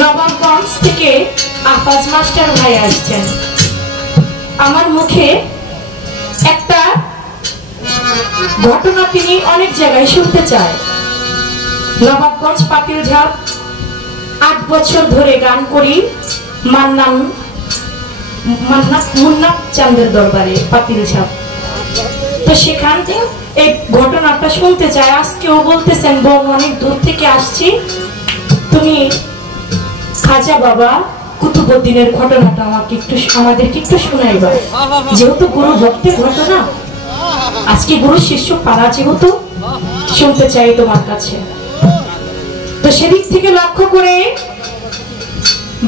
নবাবগঞ্জ থেকে আফাজ মাস্টার ভাই আসছেন। আমার মুখে একটা ঘটনা তিনি অনেক জায়গায় শুনতে চায়। নবাবগঞ্জ পাতিলঝাপ 8 বছর ধরে গান করি মুন্না চাঁদের দরবারে পাতিলঝাপ। তো সেখান থেকে এই ঘটনাটা শুনতে চায়। আজকেও বলতেছেন বোন অনেক দূর থেকে আসছি, তুমি খাজা বাবা কুতুবউদ্দিনের ঘটনাটা আমাদেরকে একটু শোনাইবা। যেহেতু গুরু ভক্তের ঘটনা, আজকে গুরু শিষ্য পাড়া যেহেতু শুনতে চাই তোমার কাছে। তো সেদিক থেকে লক্ষ্য করে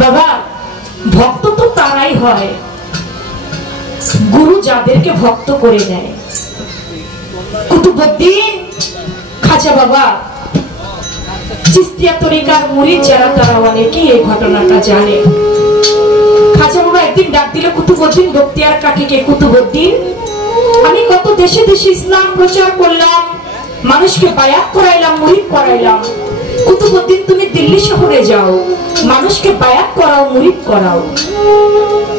বাবা, ভক্ত তো তারাই হয় গুরু যাদেরকে ভক্ত করে নেয়। কুতুবউদ্দিন খাজা বাবা চিস্তিয়া তরিকার মুরিদ যারা, তারা অনেকেই এই ঘটনাটা জানে। খাজা বাবা একদিন ডাক দিল কুতুবউদ্দিন বখতিয়ার কাকিকে, কুতুবউদ্দিন আমি কত দেশে দেশে ইসলাম প্রচার করলাম, মানুষকে বায়াত করাইলাম, মুরিদ করাইলাম। কুতুবউদ্দিন তুমি দিল্লি শহরে যাও, মানুষকে বায়াত করাও, মুরিদ করাও।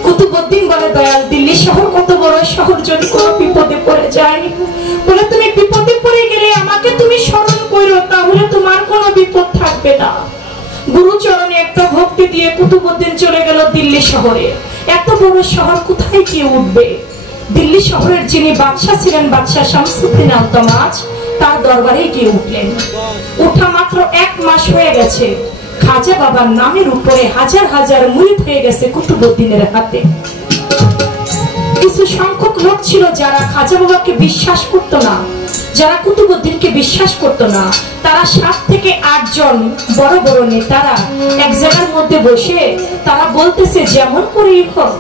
কুতুবউদ্দিন বলে দয়াল, দিল্লি শহর কত বড় শহর, যদি কোনো বিপদে পড়ে যায়, বলে তুমি বিপদে পড়ে গেলে আমাকে তুমি স্মরণ করো, তাহলে তোমার কোনো বিপদ থাকবে না। গুরুচরণে একটা ভক্তি দিয়ে কুতুবউদ্দিন চলে গেল দিল্লি শহরে। এত বড় শহর কোথায় গিয়ে উঠবে? দিল্লি শহরের যিনি বাদশাহ ছিলেন, বাদশাহ শামসুদ্দিন আলতামাজ, তার দরবারে গিয়ে উঠলেন। উঠা মাত্র 1 মাস হয়ে গেছে, খাজা বাবার নামের উপরে হাজার হাজার মুরিদ হয়ে গেছে কুতুবউদ্দিনের হাতে। কিছু সংখ্যক লোক ছিল যারা খাজা বাবাকে বিশ্বাস করত না, যারা কুতুবউদ্দিনকে বিশ্বাস করত না, তারা 7 থেকে 8 জন বড় বড় নেতারা এক জায়গার মধ্যে বসে তারা বলতেছে যেমন করেই হোক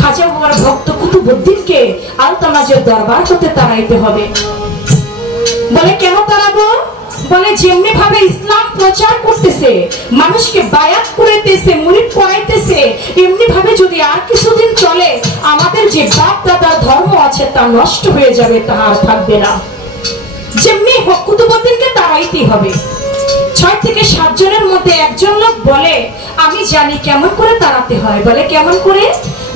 খাজা বাবার ভক্ত কুতুবউদ্দিনকে আলতামাজের দরবার হতে তাড়াইতে হবে। বলে কেন তাড়াবো? বলে যেমনি ভাবে ইসলাম প্রচার করতেছে, মানুষকে বায়াত করাইতেছে, মুরিদ করাইতেছে, এমনি ভাবে যদি আর কিছুদিন চলে, আমাদের যে বাপ দাদার ধর্ম আছে তা নষ্ট হয়ে যাবে, তা আর থাকবে না। যেমনি হোক কুতুবউদ্দিনকে তাড়াইতেই হবে। 6 থেকে 7 জনের মধ্যে একজন লোক বলে আমি জানি কেমন করে তাড়াতে হয়। বলে কেমন করে?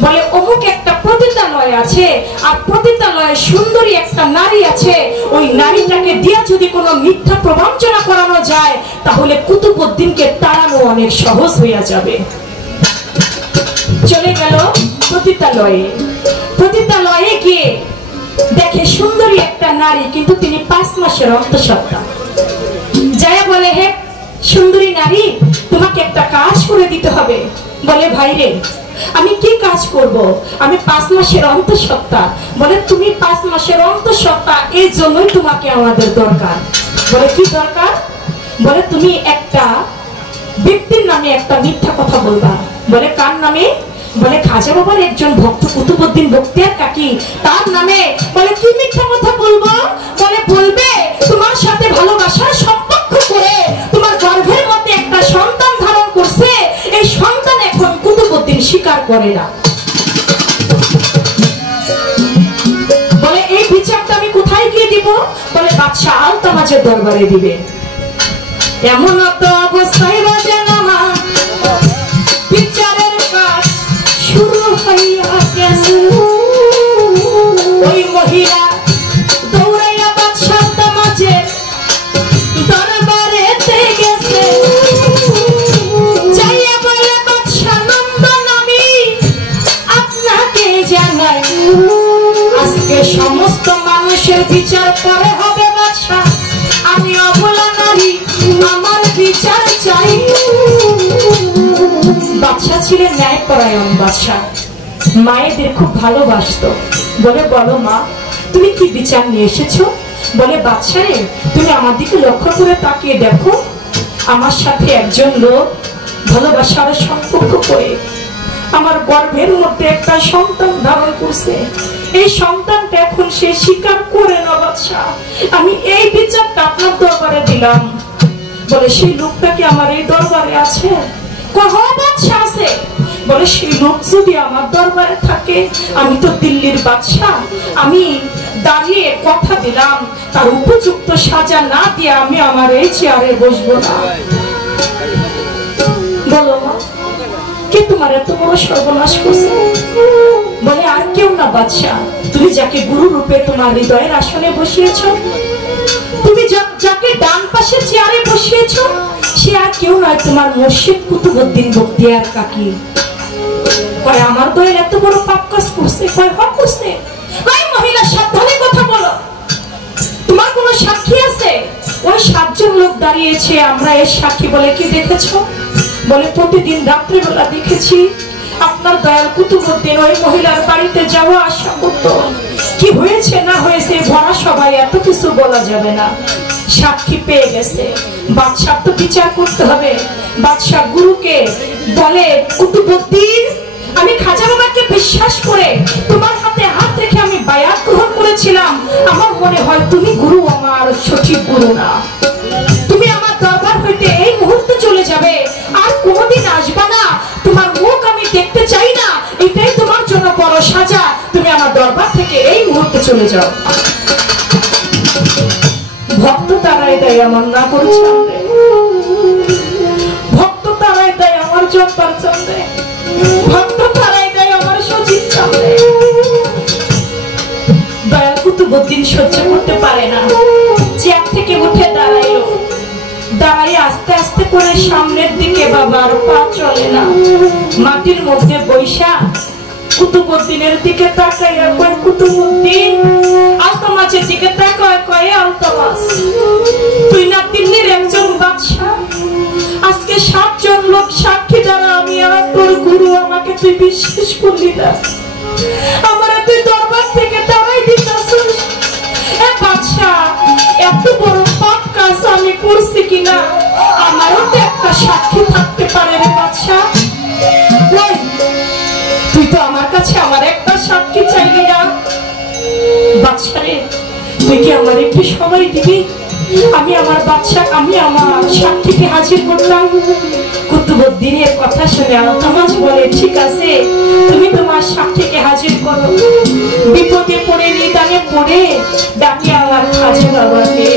বলে অমুক একটা পতিতালয় আছে, আর পতিতালয়ে সুন্দরী একটা নারী আছে, ওই নারীটাকে দিয়ে যদি কোনো মিথ্যা প্রবঞ্চনা করানো যায়, তাহলে কুতুবউদ্দিনকে তাড়ানো অনেক সহজ হয়ে যাবে। চলে গেল পতিতালয়ে। পতিতালয়ে গিয়ে দেখে সুন্দরী একটা নারী, কিন্তু তিনি 5 মাসের অন্তঃসত্ত্বা। যায় বলে হে সুন্দরী নারী, তোমাকে একটা কাজ করে দিতে হবে। বলে ভাই রে, আমি কি কাজ করব? আমি 5 মাসের অন্তঃসত্ত্বা। বলে তুমি 5 মাসের অন্তঃসত্ত্বা, এই জন্যই তোমাকে আমাদের দরকার। বলে কি দরকার? বলে তুমি একটা ব্যক্তির নামে একটা মিথ্যা কথা বলবা। বলে কার নামে? বলে খাজা বাবার একজন ভক্ত কুতুবউদ্দিন বখতিয়ার কাকি, তার নামে। বলে কি মিথ্যা কথা বলবো? বলে বলবে তোমার সাথে ভালোবাসার সম্পর্ক করে তোমার গর্ভের মধ্যে একটা সন্তান ধারণ করছে, এই সন্তান এখন কুতুবউদ্দিন স্বীকার করে না। বলে এই বিচারটা আমি কোথায় গিয়ে দিব? বলে বাদশাহ আলতামাজের দরবারে দিবে। এমন তো অবস্থায় বাজে নামা, বিচারের কাজ শুরু হইয়া গেছে। ওই মহিলা দৌড়াইয়া বাদশাহ আলতামাজের দরবারেতে গেছে। যাইয়া বলে বাদশাহ নন্দন, আমি আপনাকে জানাই, আজকে সমস্ত মানুষের বিচার পরে হবে বাদশাহ। আমি অবলা নারী, আমার বিচার চাই। বাদশাহ ছিলেন ন্যায়পরায়ণ বাদশাহ, মায়েদের খুব ভালোবাসতো। বলে বলো মা, তুমি কি বিচার নিয়ে এসেছো? বলে বাদশাহ রে, তুমি আমার দিকে লক্ষ্য করে তাকিয়ে দেখো, আমার সাথে একজন লোক ভালোবাসার সম্পর্ক করে আমার গর্ভের মধ্যে একটা সন্তান ধারণ করছে। এই সন্তানটা এখন সে স্বীকার করে না বাদশাহ। আমি এই বিচারটা আপনার দরবারে দিলাম। বলে সেই লোকটা কি আমার এই দরবারে আছে? বাদশাহ আছে। বলে সেই লোক যদি আমার দরবারে থাকে, আমি তো দিল্লির বাদশাহ, আমি দাঁড়িয়ে কথা দিলাম, তার উপযুক্ত সাজা না দিয়ে আমি আমার এই চেয়ারে বসবো না। বলো মা। তোমার এত বড় সর্বনাশ করছে? বলে আর কেউ না বাদশা, তুমি যাকে গুরু রূপে তোমার হৃদয়ের আসনে বসিয়েছ, তুমি যাকে ডান পাশে চেয়ারে বসিয়েছ, সে আর কেউ নয় তোমার মুর্শিদ কুতুবউদ্দিন বখতিয়ার কাকি। কয় আমার দয়ের এত বড় পাপ কাজ করছে? কয় হক করছে। কয় মহিলা সাবধানে কথা বলো, তোমার কোনো সাক্ষী আছে? ওই 7 জন লোক দাঁড়িয়েছে, আমরা এর সাক্ষী। বলে কি দেখেছো? বলে প্রতিদিন রাত্রিবেলা দেখেছি আপনার দয়াল কুতুবউদ্দিন ওই মহিলার বাড়িতে যাওয়া আসা করতো। কি হয়েছে না হয়েছে ভরা সবাই এত কিছু বলা যাবে না, সাক্ষী পেয়ে গেছে, বাদশাহ তো বিচার করতে হবে। বাদশাহ গুরুকে বলে কুতুবউদ্দিন, আমি খাজা বাবাকে বিশ্বাস করে তোমার হাতে হাত রেখে আমি বায়াত গ্রহণ করেছিলাম, আমার মনে হয় তুমি গুরু আমার সঠিক গুরু না। তুমি আমার দরবার হইতে এই মুহূর্তে চলে যাবে, আর কোনোদিন আসবা না, তোমার মুখ আমি দেখতে চাই না, এটাই তোমার জন্য বড় সাজা। তুমি আমার দরবার থেকে এই মুহূর্তে চলে যাও। ভক্ত তারাই দেয় আমার না করেছেন, ভক্ত তারাই দেয় আমার জব্বার চান্দে, ভক্ত তারাই দেয় আমার সচিব চান্দে। দয়াল কুতুবউদ্দিন সহ্য করতে পারে না, চেয়ার থেকে উঠে দাঁড়াইলো। দাঁড়াই আস্তে আস্তে করে সামনের দিকে, বাবার পা চলে না, মাটির মধ্যে বৈশা কুতুবউদ্দিনের দিকে তাকাইয়া কয় কুতুবউদ্দিন, আলতামাজের দিকে তাকায়, কয় আলতামাজ তুই না দিল্লির একজন বাদশা, আজকে 7 জন লোক সাক্ষী দ্বারা আমি আর তোর গুরু, আমাকে তুই বিশ্বাস করলি না, আমার তুই দরবার থেকে তারাই দিতাছিস। বাদশা এত বড় পাপ কাজ আমি করছি কিনা আমারও তো একটা সাক্ষী থাকতে পারে রে বাদশা। তুই তো আমার কাছে আমার একটা সাক্ষী চাইলি না। বাদশা রে, তুই কি আমার একটু সময় দিবি? আমি আমার বাদশা, আমি আমার সাক্ষীকে হাজির করলাম। কুতুবউদ্দিনের কথা শুনে আলতামাজ বলে ঠিক আছে, তুমি তোমার সাক্ষীকে হাজির করো। বিপদে পড়ে নিদানে পড়ে ডাকে আমার খাজা বাবাকে।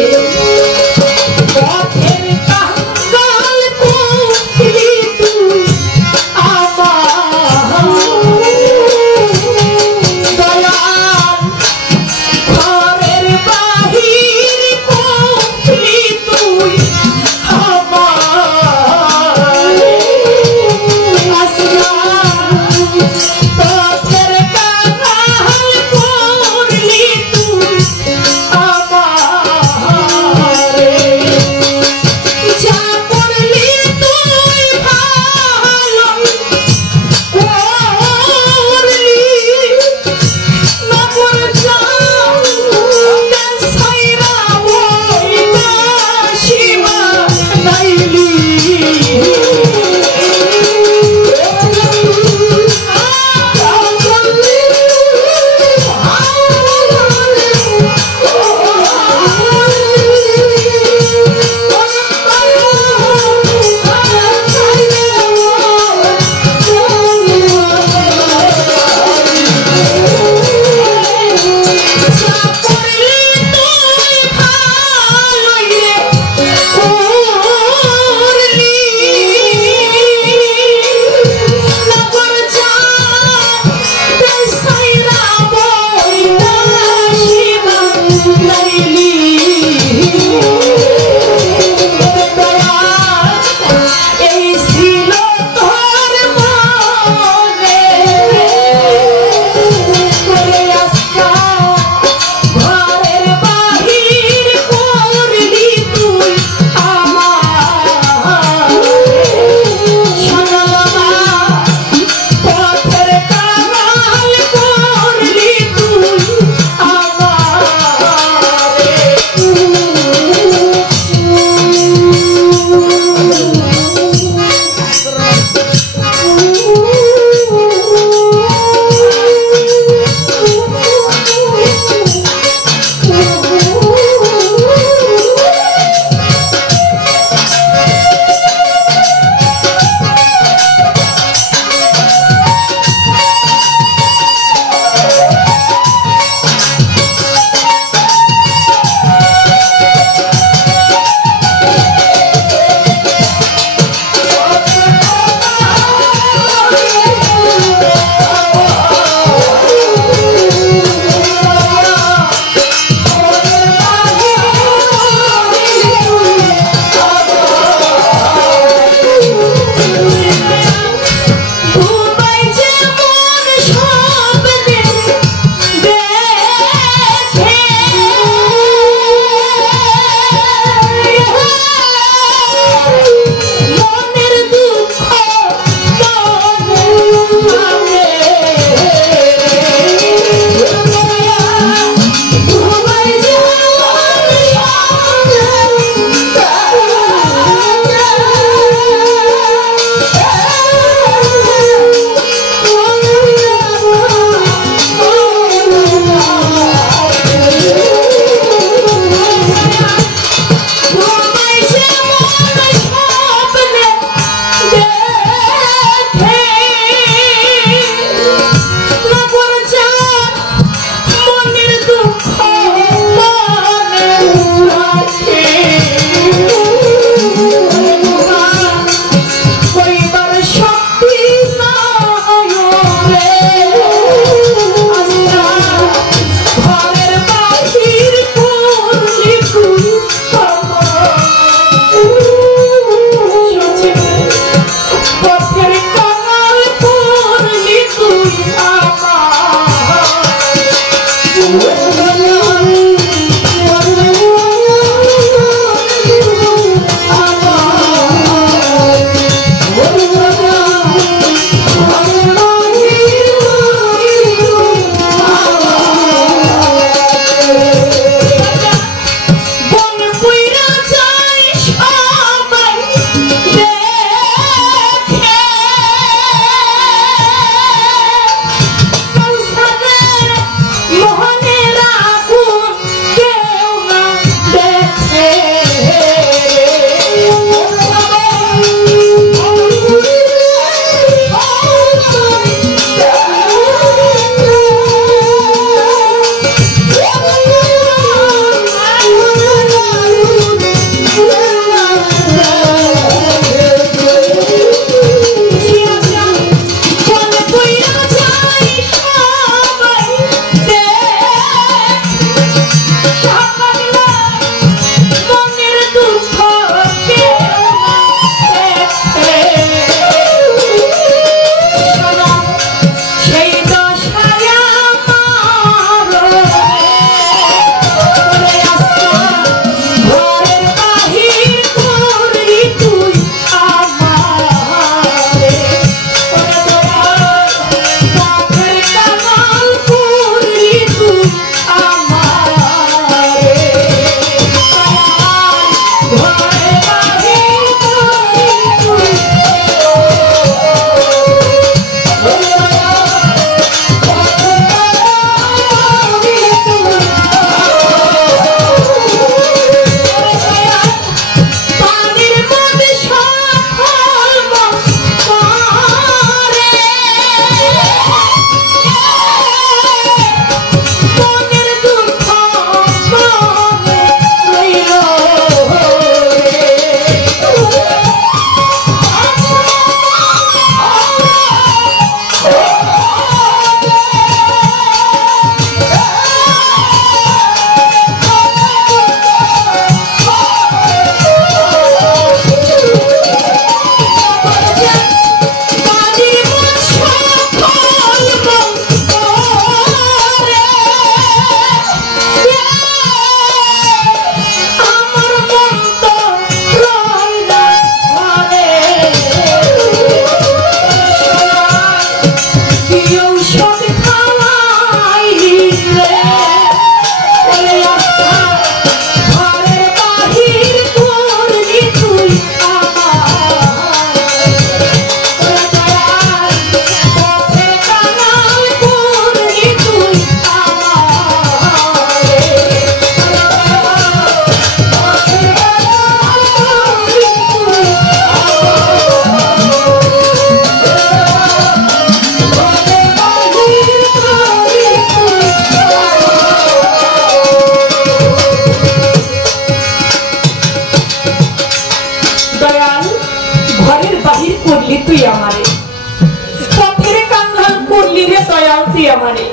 দয়াল তুই আমারে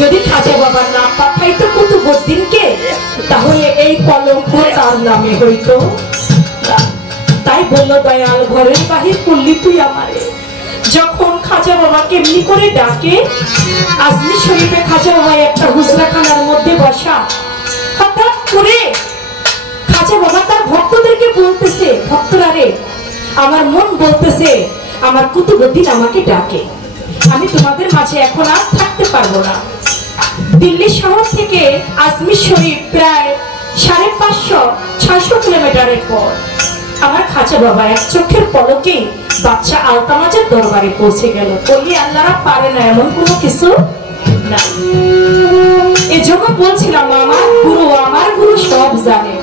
যদি খাজা বাবা না পাঠাইতো কুতুবউদ্দিনকে, তাহলে এই কলঙ্ক তার নামে হইতো। তাই বলল দয়াল ঘরের বাহির করলি তুই আমারে। যখন খাজা বাবা কেমনি করে ডাকে, আজমির শরীফে খাজা বাবা একটা হুজরাখানার মধ্যে বসা, হঠাৎ করে খাজা বাবা তার ভক্তদেরকে বলতেছে, ভক্তরা রে, আমার মন বলতেছে আমার কুতুবউদ্দিন আমাকে ডাকে, আমি তোমাদের মাঝে এখন আর থাকতে পারবো না। দিল্লি শহর থেকে আজমির শরীফ প্রায় 550-600 কিলোমিটারের পর আমার খাজা বাবা এক চোখের পলকে বাচ্চা আলতামাজের দরবারে পৌঁছে গেল। বললি আল্লাহরা পারে না এমন কোনো কিছু না। এজন্য বলছিলাম আমার গুরু সব জানে।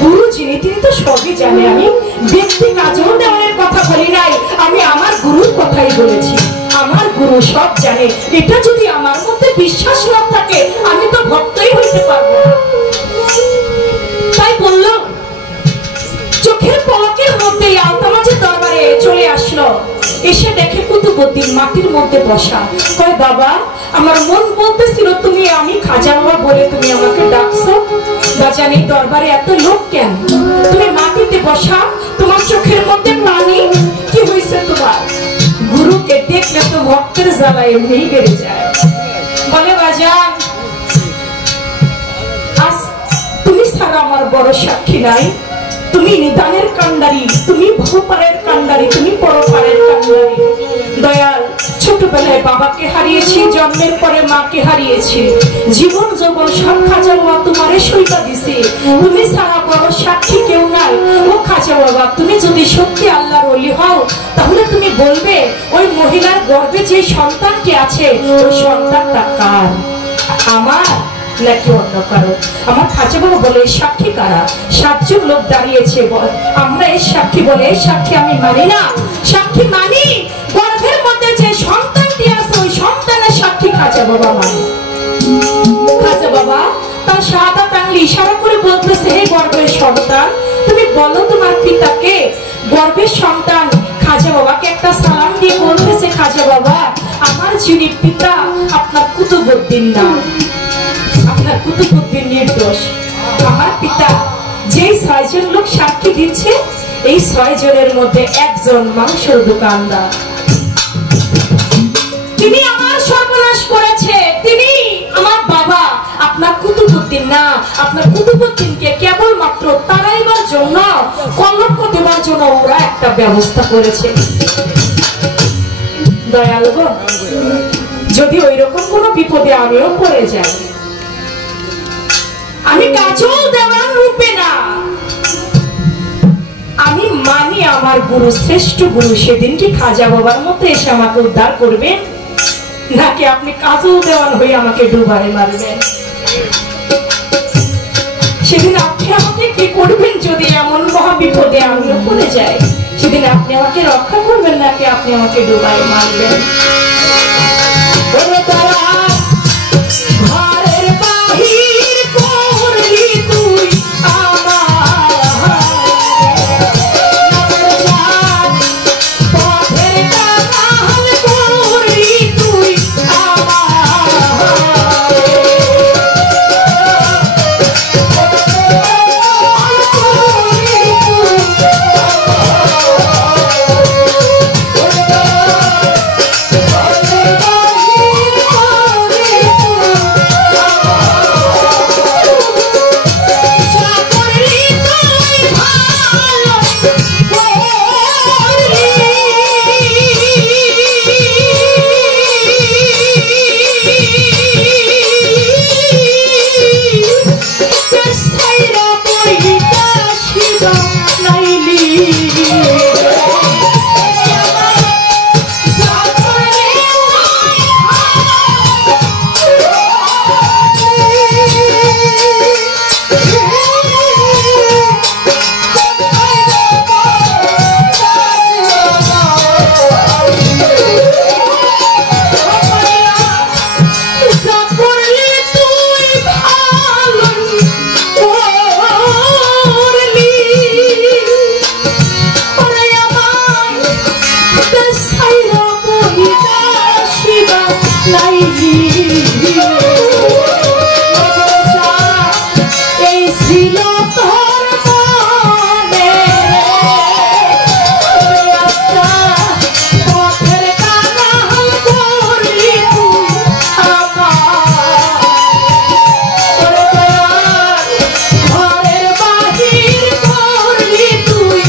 গুরু যিনি তিনি তো সবই জানে। আমি ব্যক্তি কাজল দেওয়ানের কথা বলি নাই, আমি আমার গুরুর কথাই বলেছি। আমার গুরু সব জানে। এটা যদি আমার মধ্যে বিশ্বাস না থাকে, আমি তো ভক্তই হইতে পারবো না। তাই বললাম, চোখের পলকের মধ্যে আলতামাজের দরবারে চলে আসলো। এসে দেখে কুতুবউদ্দিন মাটির মধ্যে বসা। কয় বাবা, আমার মন বলতেছিল তুমি আমি খাজা বাবা বলে তুমি আমাকে ডাকছো। বাজান এই দরবারে এত লোক কেন? তুমি মাটিতে বসা, তোমার চোখের মধ্যে পানি, কি হয়েছে তোমার? গুরুকে দেখলে তো ভক্তের জ্বালা এমনি বেড়ে যায়। বলে বাজান, আজ তুমি ছাড়া আমার বড় সাক্ষী নাই। তুমি নিদানের কান্ডারি, তুমি বহুপারের কান্ডারি, তুমি পরপারের কান্ডারি। দয়াল, ছোটবেলায় বাবাকে হারিয়েছি, জন্মের পরে মাকে হারিয়েছি, জীবন যৌবন সব খাজা বাবা তোমারে সইবা দিছি। তুমি ছাড়া বড় সাক্ষী কেউ নাই। ও খাজা বাবা, তুমি যদি সত্যি আল্লাহর ওলি হও, তাহলে তুমি বলবে ওই মহিলার গর্ভে যে সন্তানটি আছে, ওই সন্তানটা কার, আমার নাকি অন্য কারো? আমার খাজা বাবা বলে সাক্ষী কারা? 7 জন লোক দাঁড়িয়েছে, আমরা এই সাক্ষী বলে, এই সাক্ষী আমি মানি না। সাক্ষী মানি, গর্ভের মধ্যে যে সন্তানটি আছে ওই সন্তানের সাক্ষী খাজা বাবা মানে। খাজা বাবা তার শাহাদাত আঙ্গুল ইশারা করে বলতেছে, হে গর্ভের সন্তান, তুমি বলো তোমার পিতাকে। গর্ভের সন্তান খাজা বাবাকে একটা সালাম দিয়ে বলতেছে, খাজা বাবা, আমার যিনি পিতা আপনার কুতুবউদ্দিন না, আপনার কুতুবউদ্দিন নির্দোষ। আমার পিতা যেই 6 জন লোক সাক্ষী দিচ্ছে, এই 6 জনের মধ্যে একজন মাংসের দোকানদার। তিনি আমার সর্বনাশ করেছে, তিনি আমার বাবা, আপনার কুতুবউদ্দিন না। আপনার কুতুবউদ্দিনকে কেবলমাত্র তাড়াইবার জন্য, কলঙ্ক দেওয়ার জন্য ওরা একটা ব্যবস্থা করেছে। দয়াল গো, যদি ওই রকম কোনো বিপদে আমিও পড়ে যাই, আমি কাজল দেওয়ার রূপে না, আমি মানি আমার গুরু শ্রেষ্ঠ গুরু। সেদিন কি খাজা বাবার মতো এসে আমাকে উদ্ধার করবেন, নাকি আপনি কাজল দেওয়ান হয়ে আমাকে ডুবাই মারবেন? সেদিন আপনি আমাকে কি করবেন যদি এমন মহা বিপদে আমিও পড়ে যাই? সেদিন আপনি আমাকে রক্ষা করবেন নাকি আপনি আমাকে ডুবাই মারবেন? Shiva নাই এই ছিল তোর মনে পথের কানাল করলি তুই আমার ঘরের বাহির করলি তুই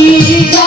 কি